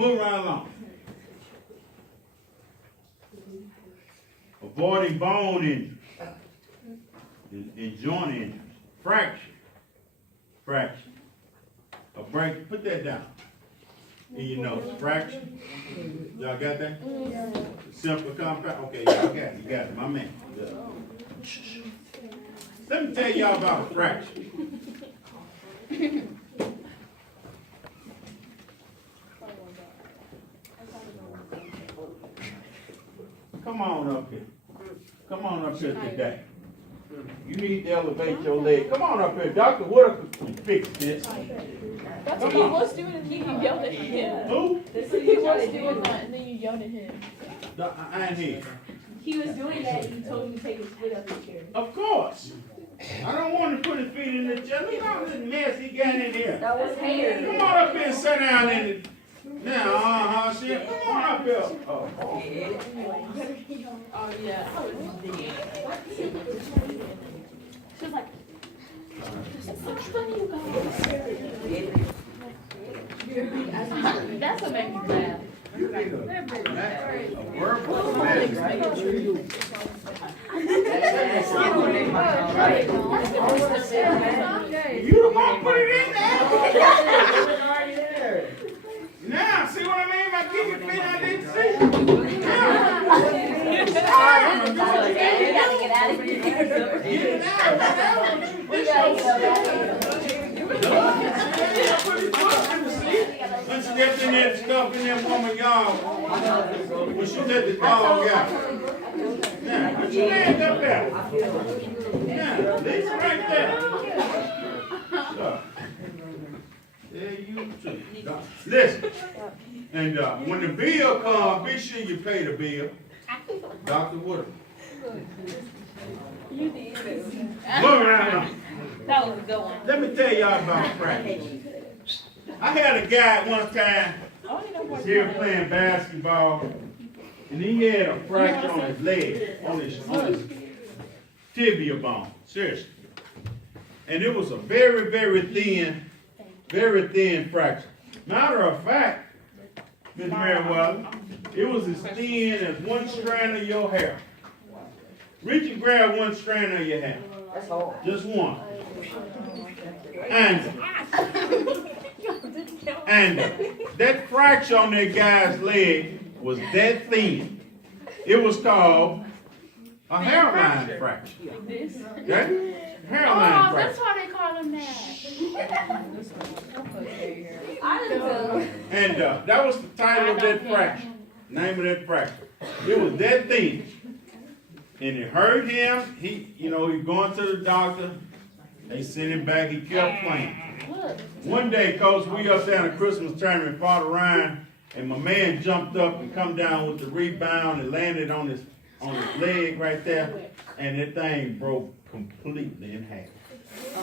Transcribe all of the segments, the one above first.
Move right along. Avoiding bone injuries and joint injuries. Fracture. A break, put that down. In your notes, fracture. Y'all got that? Simple compound. Okay, y'all got it. You got it, my man. Good. Let me tell y'all about a fracture. Come on up here. Come on up here today. You need to elevate your leg. Come on up here. Dr. Wood can fix this. That's what he was doing and then you yelled at him. Who? That's what he was doing that and then you yelled at him. I ain't here. He was doing that and you told him to take his foot up his chair. Of course. I don't want to put his feet in the chair. Look at all this mess he got in here. That was hair. Come on up here and sit down in it. Now, shit. Come on up here. Oh Yeah. She was like, this is so funny, you guys. That's what made me laugh. You need a verbal You gonna put it in there? Now, see what I mean by keeping your feet out there? See? When she left in that stuff in that woman yard, when she let the dog out. Now, put your leg up there. Now, leave it right there. So, there you too. Listen, and when the bill comes, be sure you pay the bill. Dr. Wood. You did. Move around. That was a good one. Let me tell y'all about practice. I had a guy one time, was here playing basketball, and he had a fracture on his leg, on his tibia bone, seriously. And it was a very, very thin fracture. Matter of fact, Ms. Merriweather, it was as thin as one strand of your hair. Reach and grab one strand of your hair. Just one. And that fracture on that guy's leg was that thin. It was called a hairline fracture. Okay? Hairline fracture. That's why they call him that. And that was the title of that fracture. Name of that fracture. It was that thin. And it hurt him. He going to the doctor. They sent him back. He kept playing. One day, Coach, we up there in a Christmas tournament, Father Ryan, and my man jumped up and come down with the rebound and landed on his leg right there, and that thing broke completely in half.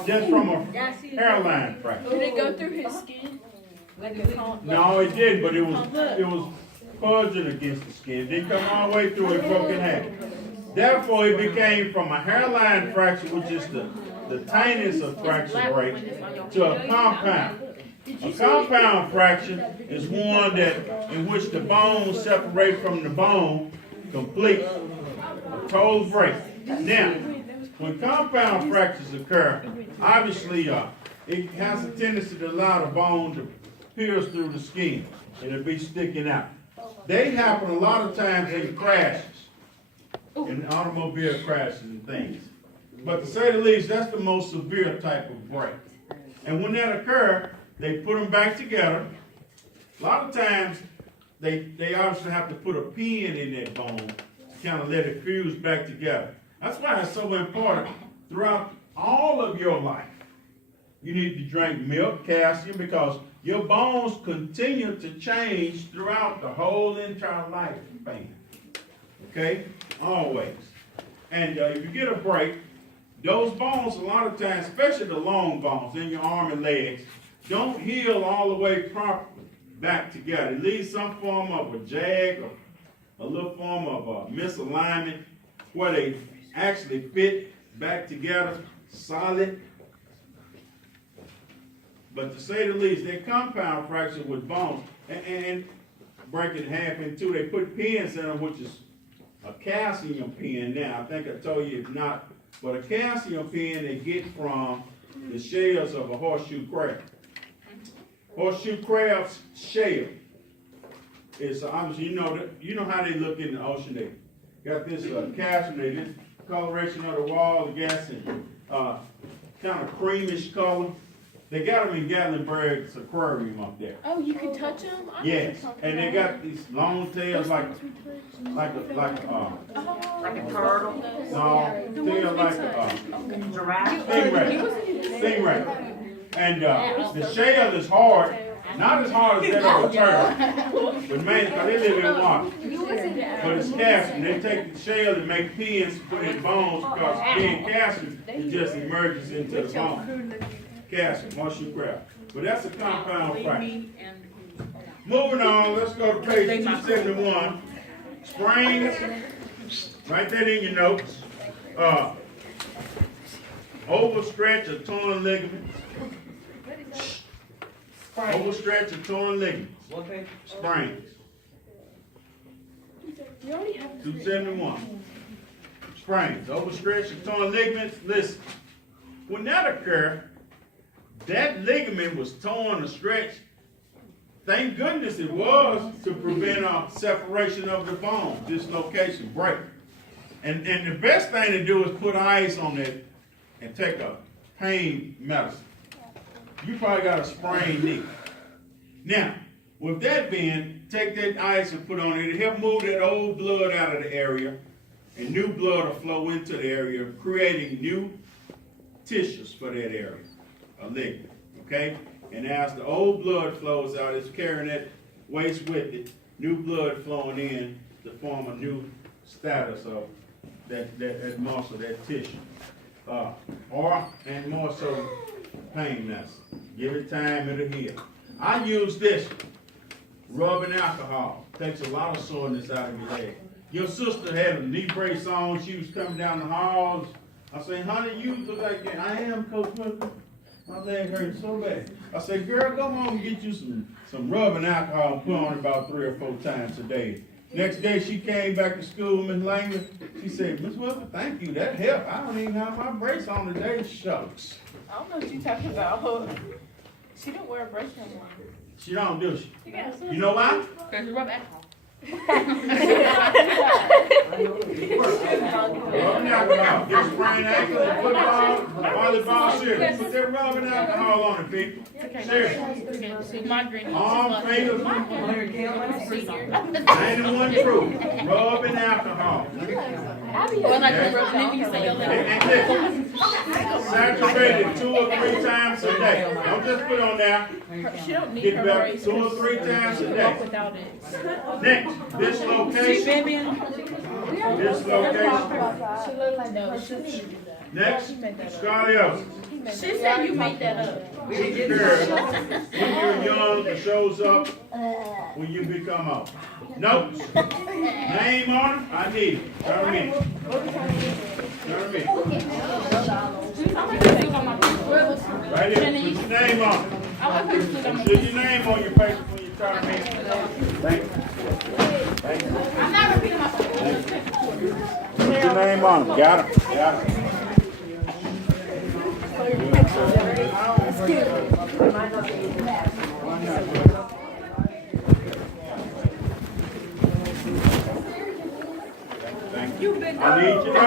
Just from a hairline fracture. Did it go through his skin? No, it did, but it was pudging against the skin. It didn't come all the way through, it broke in half. Therefore, it became from a hairline fracture, which is the tiniest of fracture breaks, to a compound. A compound fracture is one in which the bones separate from the bone completely. The toes break. Now, when compound fractures occur, obviously it has a tendency to allow the bone to pierce through the skin and it'll be sticking out. They happen a lot of times in crashes, in automobile crashes and things. But to say the least, that's the most severe type of break. And when that occurs, they put them back together. A lot of times, they obviously have to put a pin in that bone to kind of let it fuse back together. That's why it's so important throughout all of your life. You need to drink milk, calcium, because your bones continue to change throughout the whole entire lifespan. Okay? Always. And if you get a break, those bones a lot of times, especially the long bones in your arm and legs, don't heal all the way properly back together. It leaves some form of a jag or a little form of a misalignment where they actually fit back together solid. But to say the least, they compound fracture with bones. And break it half in two. They put pins in them, which is a calcium pin now. I think I told you it's not, but a calcium pin they get from the shells of a horseshoe crab. Horseshoe crab's shell is obviously, you know how they look in the ocean. They got this calcium, this coloration of the wall, the gas, and kind of creamish color. They got them in Gatlinburg's aquarium up there. Oh, you can touch them? Yes, and they got these long tails like a turtle. no, tail like a Giraffe. stingray. And the shell is hard, not as hard as that of a turtle, but man, because they live in water. But it's calcium. They take the shell and make pins to put in bones because being calcium, it just emerges into the bone. Calcium, horseshoe crab. But that's a compound fracture. Moving on, let's go to page 271. Sprains. Write that in your notes. Overstretch or torn ligaments. Overstretch or torn ligaments. Sprains. 271. Sprains. Overstretch or torn ligaments. Listen. When that occurs, that ligament was torn or stretched. Thank goodness it was to prevent a separation of the bone, dislocation, break. And the best thing to do is put ice on it and take a pain medicine. You probably got a sprained knee. Now, with that being, take that ice and put on it. It'll help move that old blood out of the area, and new blood will flow into the area, creating new tissues for that area, a ligament, okay? And as the old blood flows out, it's carrying that waste with it, new blood flowing in to form a new status of that muscle, that tissue. And more so, pain medicine. Give it time, it'll heal. I use this, rubbing alcohol. Takes a lot of soreness out of your leg. Your sister had a knee brace on, she was coming down the halls. I say, honey, you look like that. I am, Coach Wilson. My leg hurts so bad. I say, girl, go home and get you some rubbing alcohol and put on it about 3 or 4 times a day. Next day she came back to school, Miss Langland. She said, Miss Wilson, thank you, that helped. I don't even have my brace on today, shucks. I don't know what you're talking about. She don't wear a brace no more. She don't, do she? You know why? Because you rub alcohol. Rubbing alcohol. Get sprained ankle, football, volleyball, serious. Put that rubbing alcohol on it, people. Seriously. Arm, fingers, ain't the one proof. Rubbing alcohol. Saturated 2 or 3 times a day. Don't just put on there. She don't need Get her back brace. 2 or 3 times a day. Without it. Next, dislocation. Dislocation. Next, scoliosis. She said you made that up. When you're young, it shows up when you become old. Notes. Name on it. I need it. Turn them in. Turn them in. Right here. Put your name on it. Put your name on your paper when you turn them in. Thank you. Thank you. I'm not repeating myself. Put your name on it. Got it. Got it. Thank you. I need you to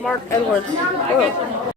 Mark Edwards.